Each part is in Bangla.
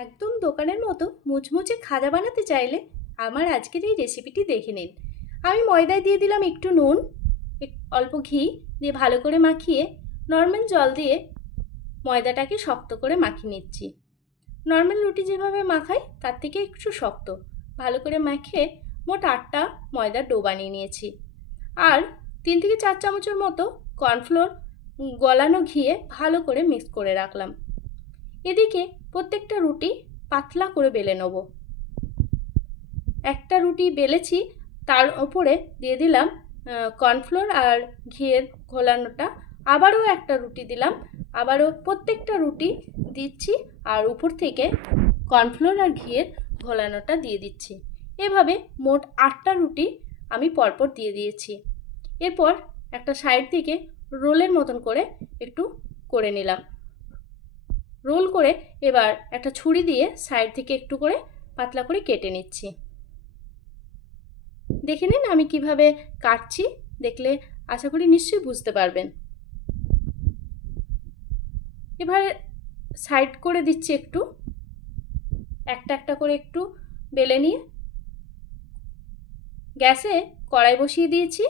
একদম দোকানের মতো মুচমুচে খাজা বানাতে চাইলে আমার আজকের এই রেসিপিটি দেখে নিন। আমি ময়দায় দিয়ে দিলাম একটু নুন, অল্প ঘি দিয়ে ভালো করে মাখিয়ে নর্মাল জল দিয়ে ময়দাটাকে শক্ত করে মাখিয়ে নিচ্ছি। নর্মাল রুটি যেভাবে মাখাই তার থেকে একটু শক্ত ভালো করে মাখিয়ে মোট 8টা ময়দার ডো বানিয়ে নিয়েছি। আর 3 থেকে 4 চামচের মতো কর্নফ্লোর গলানো ঘিয়ে ভালো করে মিক্স করে রাখলাম। এদিকে প্রত্যেকটা রুটি পাতলা করে বেলে নেব। একটা রুটি বেলেছি, তার উপরে দিয়ে দিলাম কর্নফ্লোর আর ঘিয়ের ঘোলানোটা। আবারও একটা রুটি দিলাম, আবারও প্রত্যেকটা রুটি দিচ্ছি আর উপর থেকে কর্নফ্লোর আর ঘিয়ের ঘোলানোটা দিয়ে দিচ্ছি। এভাবে মোট 8টা রুটি আমি পরপর দিয়ে দিয়েছি। এরপর একটা সাইড থেকে রোলের মতন করে একটু করে নিলাম। রোল করে এবার একটা ছুরি দিয়ে সাইড থেকে একটু করে পাতলা করে কেটে নিচ্ছি। দেখে নিন আমি কিভাবে কাটছি, দেখলে আশা করি নিশ্চয়ই বুঝতে পারবেন। এবার সাইড করে দিচ্ছি, একটু একটা একটা করে একটু বেলে নিয়ে গ্যাসে কড়াই বসিয়ে দিয়েছি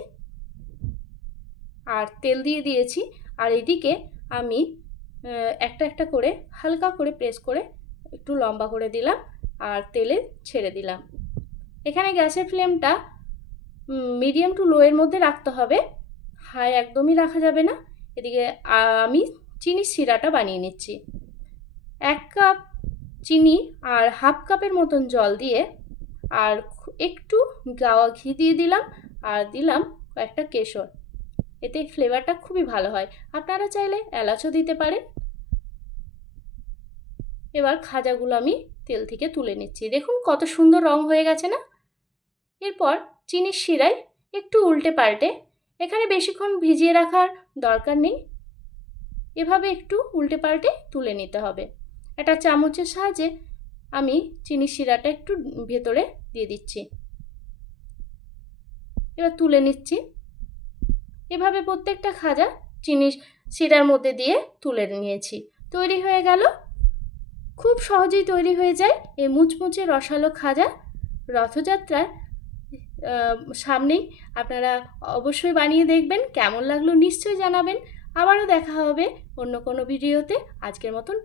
আর তেল দিয়ে দিয়েছি। আর এদিকে আমি একটা একটা করে হালকা করে প্রেস করে একটু লম্বা করে দিলাম আর তেলে ছেড়ে দিলাম। এখানে গ্যাসের ফ্লেমটা মিডিয়াম টু লোয়ের মধ্যে রাখতে হবে, হাই একদমই রাখা যাবে না। এদিকে আমি চিনির শিরাটা বানিয়ে নিচ্ছি। 1 কাপ চিনি আর হাফ কাপের মতন জল দিয়ে আর একটু গাওয়া ঘি দিয়ে দিলাম আর দিলাম কয়েকটা কেশর। এতে ফ্লেভারটা খুবই ভালো হয়, আপনারা চাইলে এলাচও দিতে পারেন। এবার খাজাগুলো আমি তেল থেকে তুলে নিচ্ছি। দেখুন কত সুন্দর রং হয়ে গেছে না। এরপর চিনির শিরায় একটু উল্টে পাল্টে, এখানে বেশিক্ষণ ভিজিয়ে রাখার দরকার নেই, এভাবে একটু উল্টে পাল্টে তুলে নিতে হবে। একটা চামচের সাহায্যে আমি চিনির শিরাটা একটু ভেতরে দিয়ে দিচ্ছি, এবার তুলে নিচ্ছি। এভাবে প্রত্যেকটা খাজা চিনির শিরার মধ্যে দিয়ে তুলে নিয়েছি। তৈরি হয়ে গেল, খুব সহজেই তৈরি হয়ে যায় এই মুচমুচে রসালো খাজা। রথযাত্রার সামনেই আপনারা অবশ্যই বানিয়ে দেখবেন, কেমন লাগলো নিশ্চয়ই জানাবেন। আবারও দেখা হবে অন্য কোনো ভিডিওতে। আজকের মতন